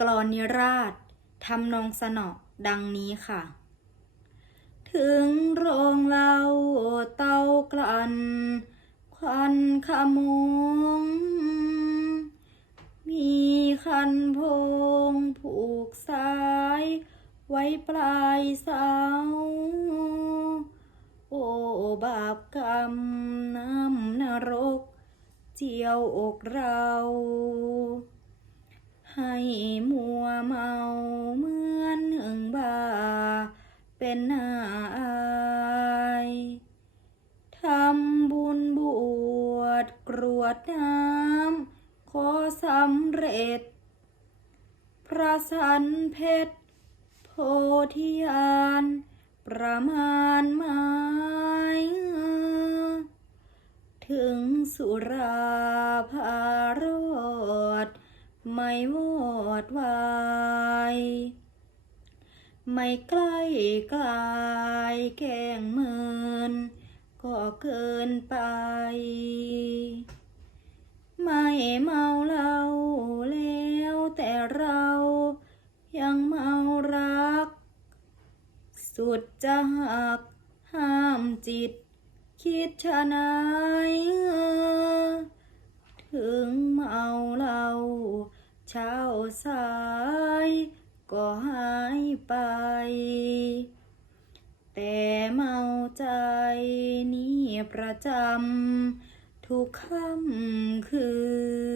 กลอนนิราชทำนองสนอดังนี้ค่ะ ถึงโรงเล้าเตากลัน ควันขมง มีคันพงผูกสาย ไว้ปลายเสา โอ้บาปกรรมน้ำนรก เจียวอกเรา เป็นนาอายทำบุญบวชกรวดน้ำขอสำเร็จ พระสันเพชรโพธิญาณประมาณหมายถึงสุราพารอด ไม่วอดวาย ไม่ใกล้กลายแกล้งเมินก็เกินไป ไม่เมาเหล้าแล้วแต่เรายังเมารัก สุดจะหักห้ามจิต คิดชะนายถึงเมาเหล้าเช้าสาย ก็หายไป แต่เมาใจนี่ประจำทุกค่ำคืน